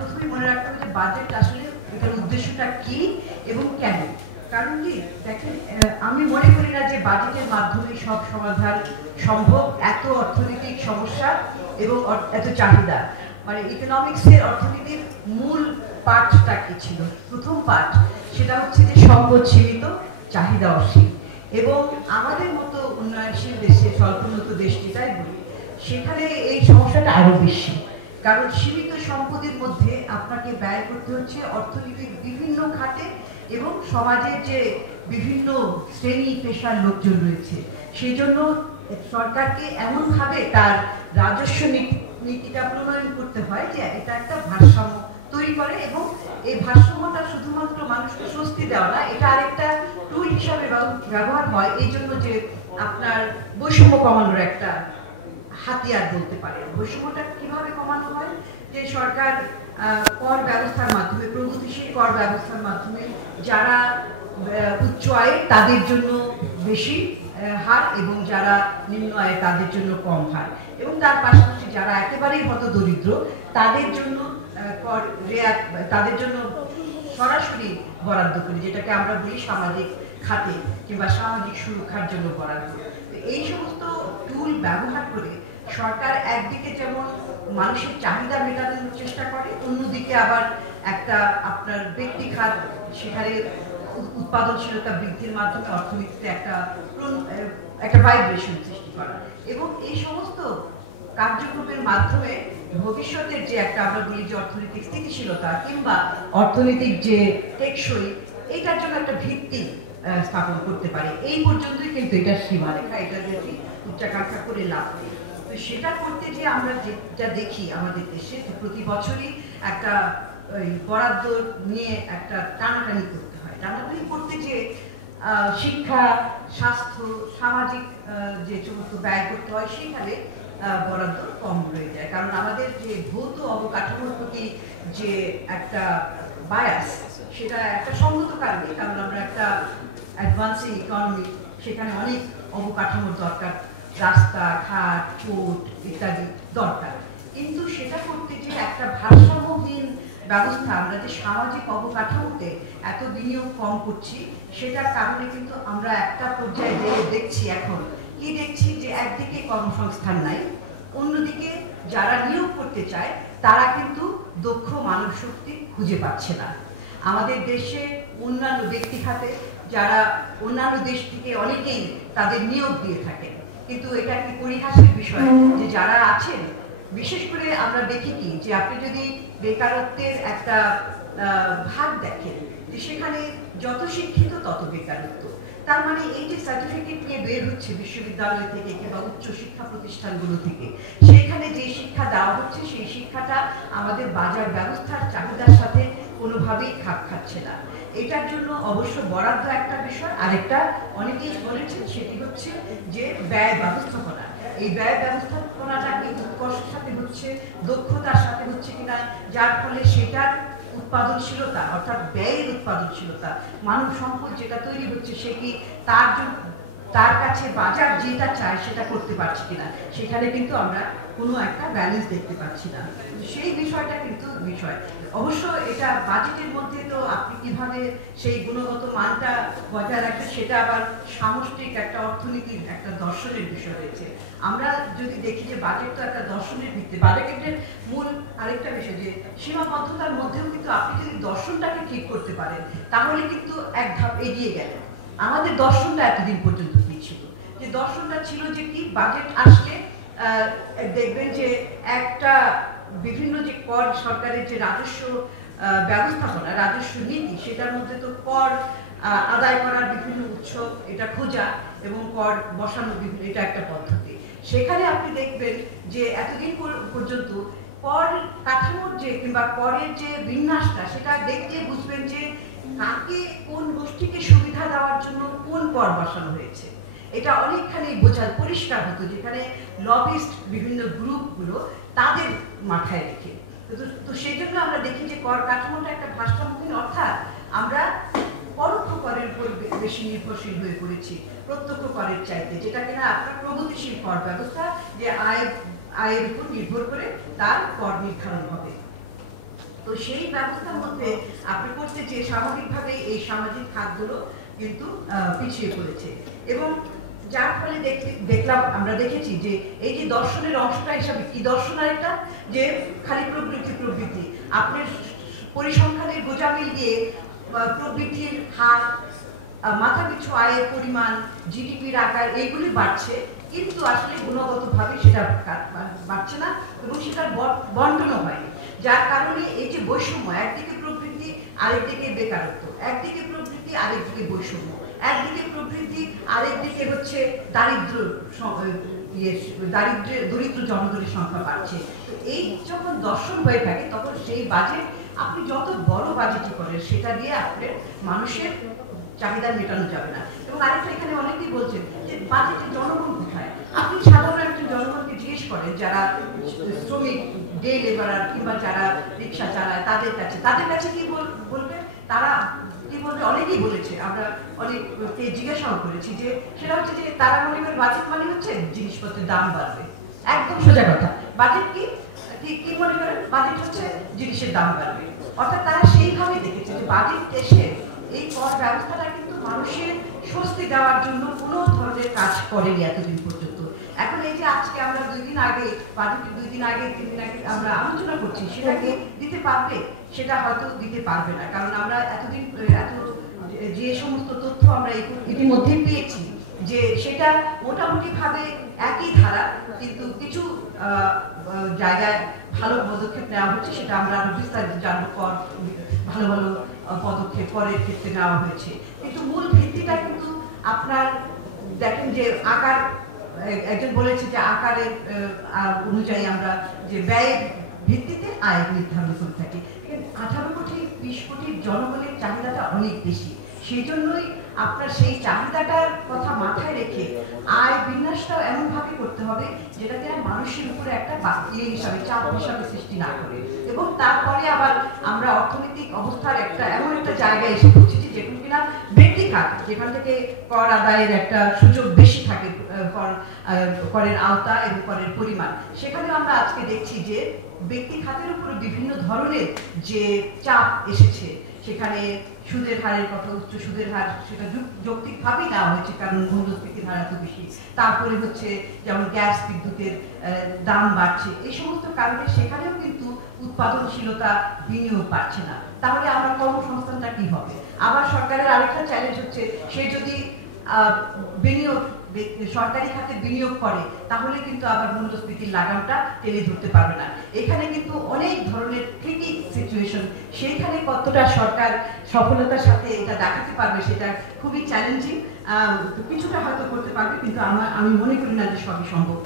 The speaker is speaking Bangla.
প্রথমেই মনে রাখতে হবে যে বাজেট আসলে এটার উদ্দেশ্যটা কি এবং কেন। কারণ কি দেখেন, আমি মনে করি না যে বাজেটের মাধ্যমে সব সমাধান সম্ভব। এত অর্থনৈতিক সমস্যা এবং এত চাহিদা, মানে ইকোনমিক্সের অর্থনীতির মূল পার্টটা কি ছিল? প্রথম পার্ট সেটা হচ্ছে যে সম্পদ সীমিত, চাহিদা অসীম। এবং আমাদের মতো উন্নয়নশীল দেশে, স্বল্পোন্নত দেশ যেটাই বলি, সেখানে এই সমস্যাটা আরো বেশি। কারণ সীমিত সম্পদের মধ্যে আপনাকে ব্যয় করতে হচ্ছে অর্থনীতির বিভিন্ন খাতে এবং সমাজের যে বিভিন্ন শ্রেণী পেশার লোকজন রয়েছে, সেই জন্য সরকারকে এমনভাবে তার রাজস্ব নীতিটা প্রণয়ন করতে হয় যে এটা একটা ভারসাম্য তৈরি করে। এবং এই ভারসাম্যটা শুধুমাত্র মানুষকে স্বস্তি দেওয়া না, এটা আরেকটা টুল হিসাবে ব্যবহার হয় এই জন্য যে আপনার বৈষম্য কমানোর একটা হাতিয়ার বলতে পারে। বৈষম্যটা কিভাবে কমানো হয়? যে সরকার কর ব্যবস্থার মাধ্যমে, প্রগতিশীল কর ব্যবস্থার মাধ্যমে যারা উচ্চ আয় তাদের জন্য বেশি হার এবং যারা নিম্ন আয় তাদের জন্য কম হার, এবং তার পাশাপাশি যারা একেবারেই হত দরিদ্র তাদের জন্য কর রেয়াত, তাদের জন্য সরাসরি বরাদ্দ করি, যেটাকে আমরা বলি সামাজিক খাতে কিংবা সামাজিক সুরক্ষার জন্য বরাদ্দ। এই সমস্ত টুল ব্যবহার করে সরকার একদিকে যেমন মানুষের চাহিদা মেটানোর চেষ্টা করে, অন্যদিকে আবার একটা আপনার ব্যক্তি খাত, সেখানে উৎপাদনশীলতা বৃদ্ধির মাধ্যমে অর্থনীতিতে একটা ভাইব্রেশন সৃষ্টি করা। এবং এই সমস্ত কার্যক্রমের মাধ্যমে ভবিষ্যতের যে একটা আমরা বলি যে অর্থনৈতিক স্থিতিশীলতা কিংবা অর্থনৈতিক যে টেকসই, এটার জন্য একটা ভিত্তি স্থাপন করতে পারে। এই পর্যন্তই কিন্তু এটা সীমারেখা, এটা যদি উচ্চাকাঙ্ক্ষা করে লাভ নেই। তো সেটা করতে যে আমরা যেটা দেখি আমাদের দেশে, প্রতি বছরই একটা বরাদ্দ নিয়ে একটা টানাটানি করতে হয়। টানাটানি করতে যে শিক্ষা, স্বাস্থ্য, সামাজিক যে সমস্ত ব্যয় করতে হয়, সেখানে বরাদ্দ কম রয়ে যায়। কারণ আমাদের যে ভৌত অবকাঠামোর প্রতি যে একটা বায়াস, সেটা একটা সঙ্গত কারণে, কারণ আমরা একটা অ্যাডভান্সিং ইকোনমি, সেখানে অনেক অবকাঠামোর দরকার, রাস্তা ঘাট, পোর্ট ইত্যাদি দরকার। কিন্তু সেটা করতে যে একটা ভারসাম্যহীন ব্যবস্থা, আমরা যে সামাজিক অবকাঠামোতে এত বিনিয়োগ কম করছি, সেটার কারণে কিন্তু আমরা একটা পর্যায়ে দেখছি, এখন কি দেখছি যে একদিকে কর্মসংস্থান নাই, অন্যদিকে যারা নিয়োগ করতে চায় তারা কিন্তু দক্ষ মানব শক্তি খুঁজে পাচ্ছে না। আমাদের দেশে অন্যান্য ব্যক্তি খাতে যারা অন্যান্য দেশ থেকে অনেকেই তাদের নিয়োগ দিয়ে থাকেন, কিন্তু এটা একটি পরিহাসের বিষয় যে যারা আছেন, বিশেষ করে আমরা দেখি কি যে আপনি যদি বেকারত্বের একটা ভাগ দেখেন, যে সেখানে যত শিক্ষিত তত বেকারত্ব। তার মানে এই যে সার্টিফিকেট নিয়ে বের হচ্ছে বিশ্ববিদ্যালয় থেকে কিংবা উচ্চ শিক্ষা প্রতিষ্ঠানগুলো থেকে, সেখানে যে শিক্ষা দেওয়া হচ্ছে সেই শিক্ষাটা আমাদের বাজার ব্যবস্থার চাহিদার সাথে কোনোভাবেই খাপ খাচ্ছে না। এটার জন্য অবশ্য বরাদ্দ একটা বিষয়, আরেকটা অনেকেই বলেছেন সেটি হচ্ছে যে ব্যয় ব্যবস্থাপনা। এই ব্যয় ব্যবস্থাপনাটা কিন্তু উৎকর্ষের সাথে হচ্ছে, দক্ষতার সাথে হচ্ছে কিনা, যার ফলে সেটার উৎপাদনশীলতা অর্থাৎ ব্যয়ের উৎপাদনশীলতা, মানব সম্পদ যেটা তৈরি হচ্ছে, সে কি তার কাছে বাজার যেটা চায় সেটা করতে পারছে কিনা, সেখানে কিন্তু আমরা কোনো একটা ব্যালেন্স দেখতে পাচ্ছি না। সেই বিষয়টা কিন্তু বিষয়। অবশ্য এটা বাজেটের মধ্যে তো আপনি কিভাবে সেই গুণগত মানটা বজায় রাখবেন, সেটা আবার সামষ্টিক একটা অর্থনীতির একটা দর্শনের বিষয় রয়েছে। আমরা যদি দেখি যে বাজেট তো একটা দর্শনের ভিত্তি, বাজেটের মূল আরেকটা বিষয় যে সীমাবদ্ধতার মধ্যেও কিন্তু আপনি যদি দর্শনটাকে ঠিক করতে পারেন, তাহলে কিন্তু এক ধাপ এগিয়ে গেলেন। আমাদের দর্শনটা এতদিন পর্যন্ত কি ছিল? যে দর্শনটা ছিল যে কি, বাজেট আসলে দেখবেন যে একটা বিভিন্ন যে কর, সরকারের যে রাজস্ব ব্যবস্থাপনা, রাজস্ব নীতি, সেটার মধ্যে তো কর আদায় করার বিভিন্ন উৎস এটা খোঁজা এবং কর বসানো বিভিন্ন, এটা একটা পদ্ধতি। সেখানে আপনি দেখবেন যে এতদিন পর্যন্ত কর কাঠামোর যে কিংবা করের যে বিন্যাসটা, সেটা দেখতে বুঝবেন যে কাকে, কোন গোষ্ঠীকে সুবিধা দেওয়ার জন্য কোন কর বসানো হয়েছে। এটা অনেকখানি বোঝার পরিষ্কার হতো, যেখানে লবিস্ট বিভিন্ন গ্রুপগুলো তাদের মাথায় রেখে। তো সেই জন্য আমরা দেখি যে কর কাঠামোটা একটা ভারসাম্যহীন, অর্থাৎ আমরা পরোক্ষ করের উপর বেশি নির্ভরশীল হয়ে পড়েছি প্রত্যক্ষ করের চাইতে, যেটা কিনা আপনার প্রগতিশীল কর ব্যবস্থা, যে আয়ের উপর নির্ভর করে তার কর নির্ধারণ হবে। তো তো সেই ব্যবস্থার মধ্যে আপনি করতে যে স্বাভাবিকভাবে এই সামাজিক খাতগুলো কিন্তু পিছিয়ে পড়েছে এবং যার ফলে দেখলাম আমরা দেখেছি যে এই যে দর্শনের অংশটা হিসাবে কি দর্শন আরেকটা যে খালি প্রবৃদ্ধি আপনার পরিসংখ্যানের গোজামিল দিয়ে প্রবৃদ্ধির হার মাথাপিছু আয়ের পরিমাণ জিডিপির আকার এইগুলি বাড়ছে কিন্তু আসলে গুণগতভাবে সেটা বাড়ছে না এবং সেটার বন্টনও হয়নি যার কারণে এই যে বৈষম্য একদিকে প্রবৃদ্ধি আরেকদিকে বেকারত্ব একদিকে প্রবৃদ্ধি আরেকদিকে বৈষম্য একদিকে প্রবৃদ্ধি আরেকদিকে হচ্ছে দরিদ্র জনগণের সংখ্যা বাড়ছে তো এই যখন দর্শন হয়ে থাকে তখন সেই বাজেট আপনি যত বড় বাজেটই করেন সেটা দিয়ে আপনার মানুষের চাহিদা মেটানো যাবে না এবং আরেকটা এখানে অনেকেই বলছেন যে বাজেটে জনগণ কোথায় আপনি সাধারণ একজন জনগণকে জিজ্ঞেস করেন যারা শ্রমিক ডে লেবারার কিংবা যারা রিক্সা চালায় তাদের কাছে কি বলবে তারা কি বলবে অনেকেই বলেছে আমরা অনেককে জিজ্ঞাসাও করেছি যে সেটা হচ্ছে যে তারা মনে করে বাজেট মানে হচ্ছে জিনিসপত্রের দাম বাড়বে একদম সোজা কথা বাজেট কি মনে করেন বাজেট হচ্ছে জিনিসের দাম বাড়বে অর্থাৎ তারা সেইভাবে দেখেছে যে বাজেট দেশে এই কর ব্যবস্থাটা কিন্তু মানুষের স্বস্তি দেওয়ার জন্য কোনো ধরনের কাজ করেনি এতদিন পর্যন্ত এখন এই যে আজকে আমরা 2 দিন আগে বাজেটের 2 দিন আগে 3 দিন আগে আমরা আলোচনা করছি সেটাকে দিতে পারবে সেটা হয়তো দিতে পারবে না কারণ আমরা এতদিন যে সমস্ত তথ্য আমরা ইতিমধ্যে পেয়েছি যে সেটা মোটামুটি ভাবে একই ধারা কিন্তু কিছু জায়গায় ভালো পদক্ষেপ নেওয়া হচ্ছে সেটা আমরা বিস্তারিত জানবো পর ভালো ভালো পদক্ষেপ করের ক্ষেত্রে নেওয়া হয়েছে কিন্তু মূল ভিত্তিটা কিন্তু আপনার দেখেন যে আকার একজন বলেছে যে আকারের অনুযায়ী আমরা যে ব্যয়ের ভিত্তিতে আয় নির্ধারণ করে থাকি 18 কোটি 20 কোটি জনগণের চাহিদাটা অনেক বেশি সেই জন্যই আপনার সেই চাহিদাটার কথা মাথায় রেখে আয় বিন্যাসটাও এমনভাবে করতে হবে যেটাতে মানুষের উপরে একটা চাপ হিসাবে সৃষ্টি না করে এবং তারপরে আবার আমরা অর্থনৈতিক অবস্থার এমন একটা জায়গায় এসে পৌঁছেছি যেখানে কিনা ব্যক্তি খাত যেখান থেকে কর আদায়ের একটা সুযোগ বেশি থাকে করের আওতা এবং করের পরিমাণ সেখানেও আমরা আজকে দেখছি যে ব্যক্তি খাতের উপরে বিভিন্ন ধরনের যে চাপ এসেছে সেখানে সুদের হারের কথা উচ্চ সুদের হার সেটা যৌক্তিকভাবেই নেওয়া হয়েছে কারণ মূল্যস্ফীতির হার এত বেশি তারপরে হচ্ছে যেমন গ্যাস বিদ্যুতের দাম বাড়ছে এই সমস্ত কারণে সেখানেও কিন্তু উৎপাদনশীলতা বিনিয়োগ বাড়ছে না তাহলে আমরা কর্মসংস্থানটা কি হবে আবার সরকারের আরেকটা চ্যালেঞ্জ হচ্ছে সে যদি বিনিয়োগ সরকারি খাতে বিনিয়োগ করে তাহলে কিন্তু আবার মূল্যস্ফীতির লাগামটা টেনে ধরতে পারবে না এখানে কিন্তু অনেক ধরনের ক্রিটিক সিচুয়েশন সেইখানে কতটা সরকার সফলতার সাথে এটা দেখাতে পারবে সেটা খুবই চ্যালেঞ্জিং কিছুটা হয়তো করতে পারবে কিন্তু আমি মনে করি না যে সবই সম্ভব